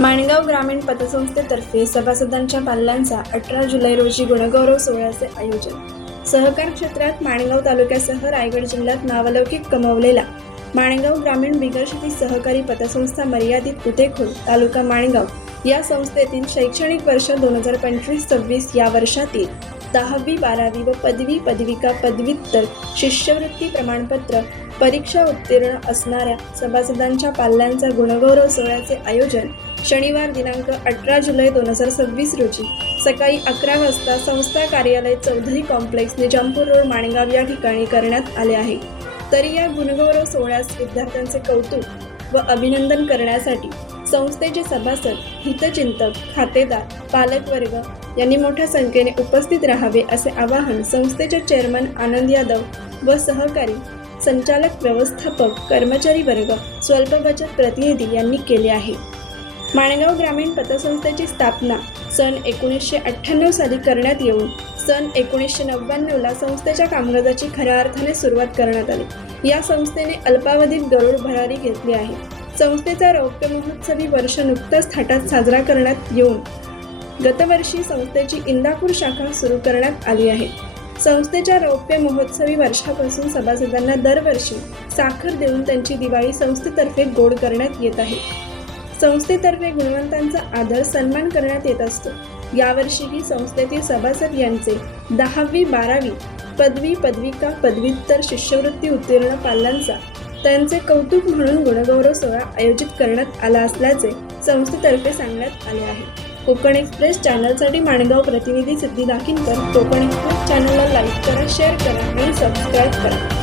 माणगाव ग्रामीण पतसंस्थेतर्फे सभासदांच्या पाल्यांचा 18 जुलै रोजी गुणगौरव सोहळ्याचे आयोजन। सहकार क्षेत्रात माणगाव तालुक्यासह रायगड जिल्ह्यात नावलौकिक कमावलेला माणगाव ग्रामीण बिगर शेती सहकारी पतसंस्था मर्यादित कुटेखोल तालुका माणगाव या संस्थेतील शैक्षणिक वर्ष 2025-26 या वर्षातील 10वी 12वी व पदवी पदविका पदव्युत्तर शिष्यवृत्ती प्रमाणपत्र परीक्षा उत्तीर्ण असणाऱ्या सभासदांच्या पाल्यांचा गुणगौरव सोहळ्याचे आयोजन शनिवार दिनांक 18 जुलै 2026 रोजी सकाळी 11 वाजता संस्था कार्यालय चौधरी कॉम्प्लेक्स निजामपूर रोड माणगाव या ठिकाणी करण्यात आले आहे। तरी या गुणगौरव सोहळ्यास विद्यार्थ्यांचे कौतुक व अभिनंदन करण्यासाठी संस्थेचे सभासद, हितचिंतक, खातेदार, पालकवर्ग यांनी मोठ्या संख्येने उपस्थित राहावे असे आवाहन संस्थेचे चेअरमन आनंद यादव व सहकारी संचालक, व्यवस्थापक, कर्मचारी वर्ग, स्वल्प बचत प्रतिनिधी यांनी केले आहे। माणगाव ग्रामीण पतसंस्थेची स्थापना सन 1998 साली करण्यात येऊन सन 1999ला संस्थेच्या कामकाजाची खऱ्या अर्थाने सुरुवात करण्यात आली। या संस्थेने अल्पावधीत गरुड भरारी घेतली आहे। संस्थेचा रौप्य महोत्सवी वर्ष नुकताच थाटात साजरा करण्यात येऊन गतवर्षी संस्थेची इंदापूर शाखा सुरू करण्यात आली आहे। संस्थेच्या रौप्य महोत्सवी वर्षापासून सभासदांना दरवर्षी साखर देऊन त्यांची दिवाळी संस्थेतर्फे गोड करण्यात येत आहे। संस्थेतर्फे गुणवंतांचा आदर सन्मान करण्यात येत असतो। यावर्षीही संस्थेतील सभासद यांचे 10वी 12वी पदवी पदविका पदव्युत्तर शिष्यवृत्ती उत्तीर्ण पाल्यांचा त्यांचे कौतुक म्हणून गुणगौरव सोहळा आयोजित करण्यात आला असल्याचे संस्थेतर्फे सांगण्यात आले आहे। कोकण एक्सप्रेस चॅनलसाठी माणगाव प्रतिनिधी सिद्धी दाखिनकर। कोकण एक्सप्रेस चॅनलला लाईक करा, शेअर करा आणि सबस्क्राईब करा।